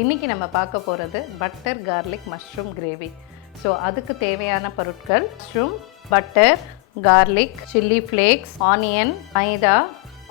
இன்றைக்கி நம்ம பார்க்க போகிறது butter garlic mushroom gravy. So அதுக்கு தேவையான பொருட்கள் mushroom, butter, garlic, chilli flakes, onion, maida,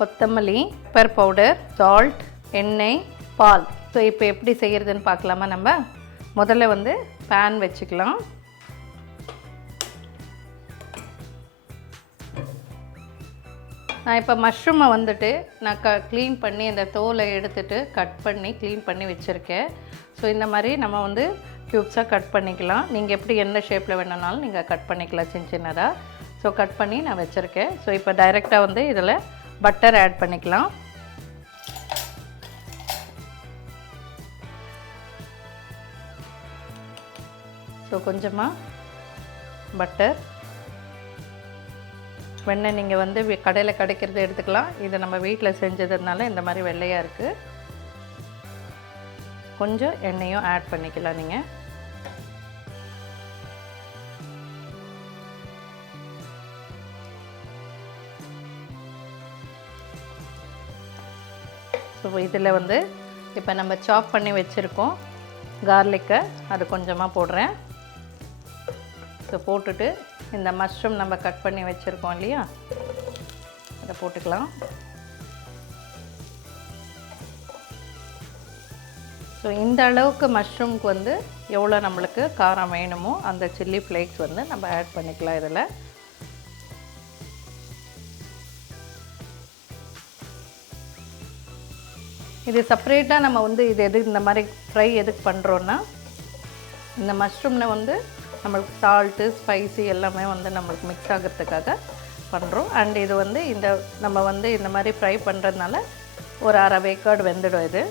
கொத்தமல்லி, பெப்பர் பவுடர், சால்ட், எண்ணெய், பால். ஸோ இப்போ எப்படி செய்கிறதுன்னு பார்க்கலாமா? நம்ம முதல்ல பேன் வச்சுக்கலாம். நான் இப்போ மஷ்ரூமை நான் க்ளீன் பண்ணி இந்த தோலை எடுத்துகிட்டு கட் பண்ணி க்ளீன் பண்ணி வச்சுருக்கேன். ஸோ இந்த மாதிரி நம்ம க்யூப்ஸாக கட் பண்ணிக்கலாம். நீங்கள் எப்படி எந்த ஷேப்பில் வேணுனாலும் நீங்கள் கட் பண்ணிக்கலாம் சின்ன சின்னதாக. ஸோ கட் பண்ணி நான் வச்சுருக்கேன். ஸோ இப்போ டைரெக்டாக இதில் பட்டர் ஆட் பண்ணிக்கலாம். ஸோ கொஞ்சமாக பட்டர், வெண்ணெய் நீங்கள் கடையில் கிடைக்கிறது எடுத்துக்கலாம். இதை நம்ம வீட்டில் செஞ்சதுனால இந்த மாதிரி வெள்ளையாக இருக்குது. கொஞ்சம் எண்ணெயும் ஆட் பண்ணிக்கலாம் நீங்கள். ஸோ இதில் இப்போ நம்ம சாப் பண்ணி வச்சுருக்கோம் கார்லிக்கை, அது கொஞ்சமாக போடுறேன். ஸோ போட்டுட்டு இந்த மஷ்ரூம் நம்ம கட் பண்ணி வச்சுருக்கோம் இல்லையா, அதை போட்டுக்கலாம். ஸோ இந்த அளவுக்கு மஷ்ரூம்க்கு எவ்வளோ நம்மளுக்கு காரம் வேணுமோ அந்த சில்லி ஃப்ளேக்ஸ் நம்ம ஆட் பண்ணிக்கலாம் இதில். இது செப்பரேட்டாக நம்ம இது எதுக்கு இந்த மாதிரி ஃப்ரை எதுக்கு பண்ணுறோன்னா, இந்த மஷ்ரூமில் நம்மளுக்கு சால்ட்டு, ஸ்பைசி எல்லாமே நம்மளுக்கு மிக்ஸ் ஆகிறதுக்காக பண்ணுறோம். அண்ட் இது இந்த நம்ம இந்த மாதிரி ஃப்ரை பண்ணுறதுனால ஒரு அரை வேக்காடு வெந்துடும் இது.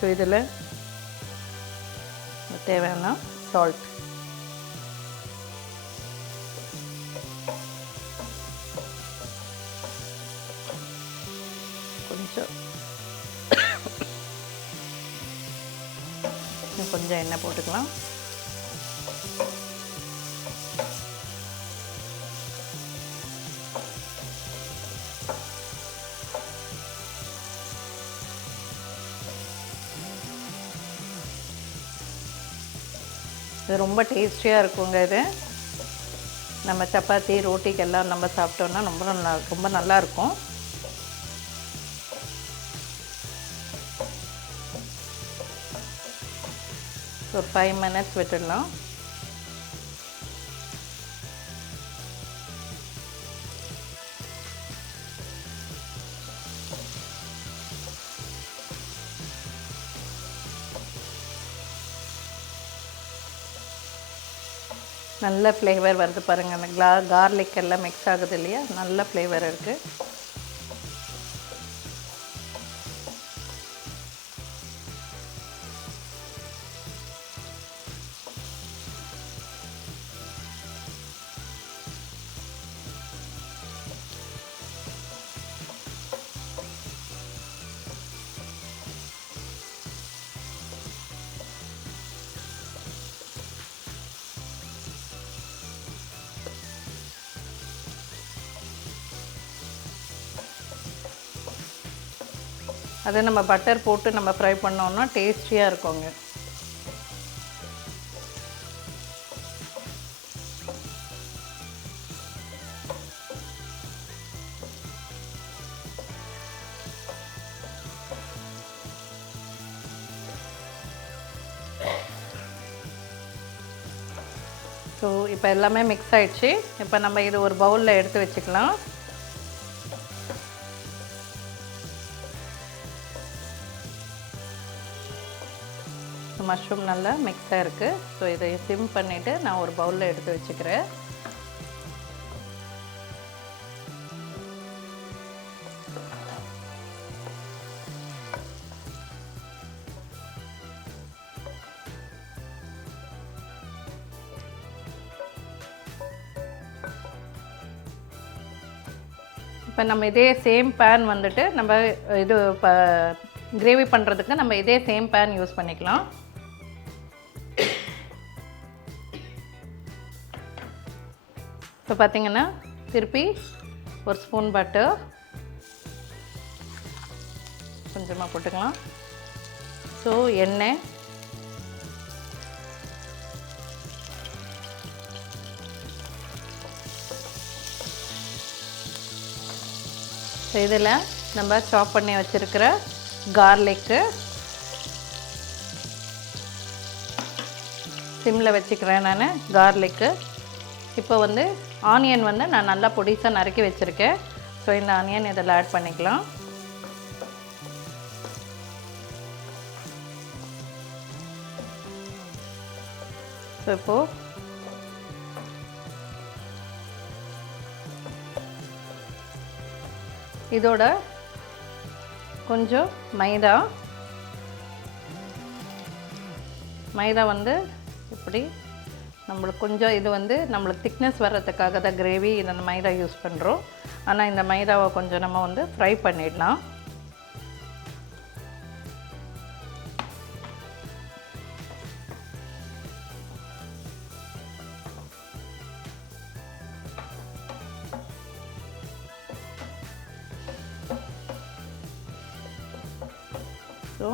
ஸோ இதில் தேவையான சால்ட், கொஞ்சம் எண்ணெய் போட்டுக்கலாம். இது ரொம்ப டேஸ்டியாக இருக்குங்க. இது நம்ம சப்பாத்தி, ரோட்டிக்கெல்லாம் நம்ம சாப்பிட்டோன்னா ரொம்ப நல்லாயிருக்கும். ஒரு 5 minutes விட்டுடலாம். நல்ல ஃப்ளேவர் வருது பாருங்கள். அந்த கார்லிக் எல்லாம் மிக்ஸ் ஆகுது இல்லையா, நல்ல ஃப்ளேவர் இருக்குது. அதை நம்ம பட்டர் போட்டு நம்ம ஃப்ரை பண்ணோம்னா டேஸ்டியாக இருக்குங்க. ஸோ இப்போ எல்லாமே மிக்ஸ் ஆகிடுச்சு. இப்போ நம்ம இது ஒரு பவுலில் எடுத்து வச்சுக்கலாம். மஷ்ரூம் நல்லா மிக்ஸாக இருக்குது. ஸோ இதை சிம் பண்ணிவிட்டு நான் ஒரு பவுலில் எடுத்து வச்சுக்கிறேன். இப்போ நம்ம இதே சேம் பேன் நம்ம இது கிரேவி பண்ணுறதுக்கு நம்ம இதே சேம் பேன் யூஸ் பண்ணிக்கலாம். இப்போ பார்த்தீங்கன்னா திருப்பி ஒரு ஸ்பூன் பட்டர், கொஞ்சமாக போட்டுக்கலாம். ஸோ எண்ணெய், இதில் நம்ம சாப் பண்ணி வச்சுருக்கிற கார்லிக்கு சிம்மில் வச்சுக்கிறேன் நான். கார்லிக்கு இப்போ வந்து ஆனியன் வந்து நான் நல்லா பொடிசாக நறுக்கி வச்சுருக்கேன். ஸோ இந்த ஆனியன் இதில் ஆட் பண்ணிக்கலாம். ஸோ இப்போது இதோட கொஞ்சம் மைதா வந்து இப்படி நம்மளுக்கு கொஞ்சம் இது வந்து நம்மளுக்கு திக்னஸ் வர்றதுக்காக தான் கிரேவி இந்த மைதா யூஸ் பண்ணுறோம். ஆனால் இந்த மைதாவை கொஞ்சம் நம்ம வந்து ஃப்ரை பண்ணிடலாம். ஸோ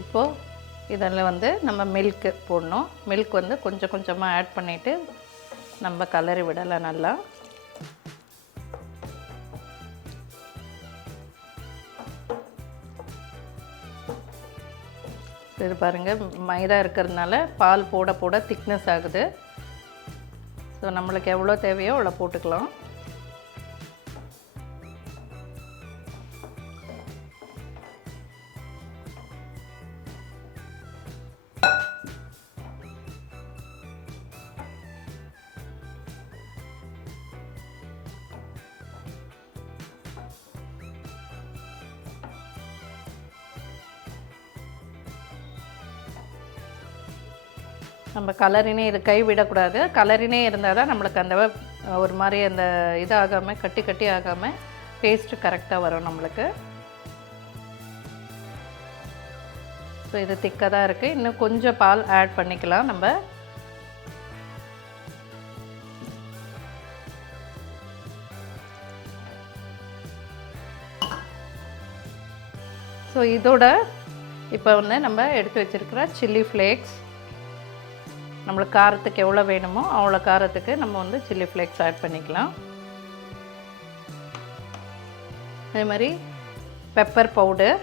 இப்போது இதில் வந்து நம்ம மில்க்கு போடணும். மில்க் வந்து கொஞ்சம் கொஞ்சமாக ஆட் பண்ணிவிட்டு நம்ம கலரி விடலாம் நல்லா. சரி பாருங்கள், மைதா இருக்கிறதுனால பால் போட போட திக்னஸ் ஆகுது. ஸோ நம்மளுக்கு எவ்வளோ தேவையோ அவ்வளோ போட்டுக்கலாம். நம்ம கலரினே இது கை விடக்கூடாது. கலரினே இருந்தால் தான் நம்மளுக்கு அந்த ஒரு மாதிரி அந்த இதாகாமல் கட்டி கட்டி ஆகாமல் பேஸ்ட்டு கரெக்டாக வரும் நம்மளுக்கு. ஸோ இது திக்காக தான் இருக்குது. இன்னும் கொஞ்சம் பால் ஆட் பண்ணிக்கலாம் நம்ம. ஸோ இதோட இப்போ வந்து நம்ம எடுத்து வச்சுருக்கிற சில்லி ஃப்ளேக்ஸ், நம்மளுக்கு காரத்துக்கு எவ்வளோ வேணுமோ அவ்வளோ காரத்துக்கு நம்ம வந்து சில்லி ஃப்ளேக்ஸ் ஆட் பண்ணிக்கலாம். அதே மாதிரி பெப்பர் பவுடர்,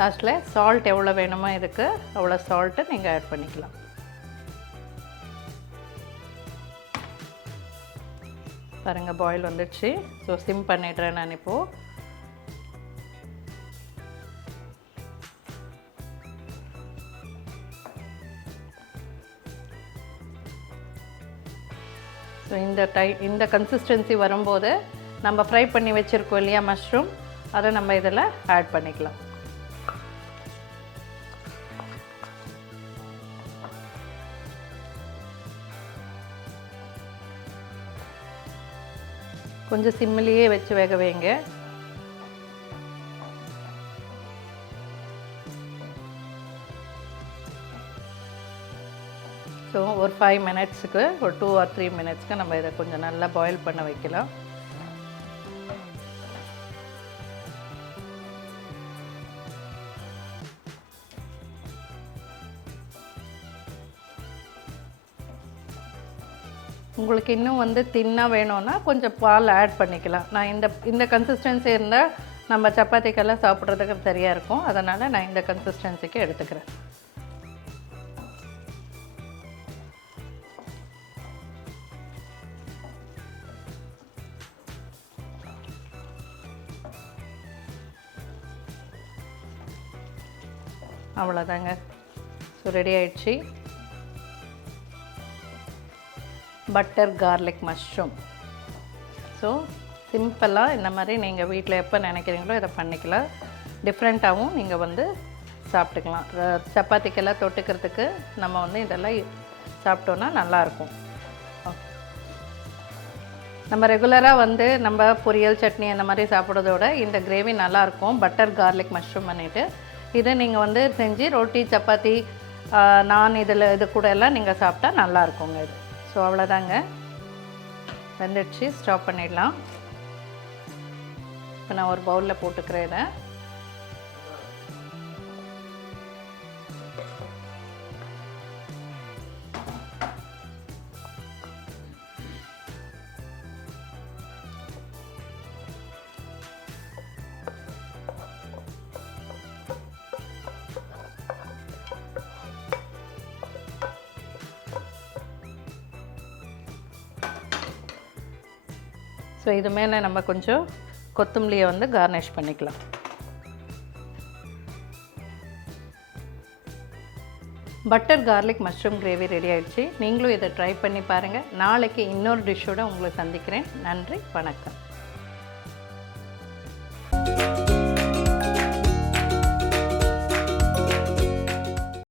லாஸ்ட்டில் சால்ட் எவ்வளோ வேணுமோ இதுக்கு அவ்வளோ சால்ட்டு நீங்கள் ஆட் பண்ணிக்கலாம். பாருங்கள் பாயில் வந்துடுச்சு. ஸோ சிம் பண்ணிடுறேன் நான் இப்போது. ஸோ இந்த கன்சிஸ்டன்சி வரும்போது நம்ம ஃப்ரை பண்ணி வச்சுருக்கோம் இல்லையா மஷ்ரூம், அதை நம்ம இதில் ஆட் பண்ணிக்கலாம். கொஞ்சம் சிம்மிலேயே வச்சு வேக வைங்க. ஸோ ஒரு 5 மினிட்ஸுக்கு ஒரு 2 or 3 மினிட்ஸ்க்கு நம்ம இதை கொஞ்சம் நல்லா பாயில் பண்ண வைக்கலாம். உங்களுக்கு இன்னும் வந்து தின்னாக வேணும்னா கொஞ்சம் பால் ஆட் பண்ணிக்கலாம். நான் இந்த கன்சிஸ்டன்சி இருந்தால் நம்ம சப்பாத்திக்கெல்லாம் சாப்பிட்றதுக்கு சரியாக இருக்கும். அதனால் நான் இந்த கன்சிஸ்டன்சிக்கு எடுத்துக்கிறேன். அவ்வளோதாங்க. ஸோ ரெடி ஆயிடுச்சு பட்டர் கார்லிக் மஷ்ரூம். ஸோ சிம்பிளாக இந்த மாதிரி நீங்கள் வீட்டில் எப்போ நினைக்கிறீங்களோ இதை பண்ணிக்கலாம். டிஃப்ரெண்ட்டாகவும் நீங்கள் வந்து சாப்பிட்டுக்கலாம். சப்பாத்திக்கெல்லாம் தொட்டுக்கிறதுக்கு நம்ம வந்து இதெல்லாம் சாப்பிட்டோன்னா நல்லாயிருக்கும். நம்ம ரெகுலராக வந்து நம்ம பொரியல் சட்னி அந்த மாதிரி சாப்பிட்றதோட இந்த கிரேவி நல்லாயிருக்கும். பட்டர் கார்லிக் மஷ்ரூம் பண்ணிவிட்டு இதை நீங்கள் வந்து செஞ்சு ரொட்டி, சப்பாத்தி, நான் இது கூட எல்லாம் நீங்கள் சாப்பிட்டா நல்லாயிருக்குங்க இது. ஸோ ஸோ அவ்வளோதாங்க, வெந்துடுச்சு. ஸ்டாப் பண்ணிடலாம். இப்போ நான் ஒரு பவுலில் போட்டுக்கிறேன் இதை. ஸோ இது மேலே நம்ம கொஞ்சம் கொத்தமல்லியை வந்து கார்னிஷ் பண்ணிக்கலாம். Butter garlic mushroom gravy ready ஆகிடுச்சு. நீங்களும் இதை ட்ரை பண்ணி பாருங்கள். நாளைக்கு இன்னொரு டிஷ்ஷோடு உங்களை சந்திக்கிறேன். நன்றி, வணக்கம்.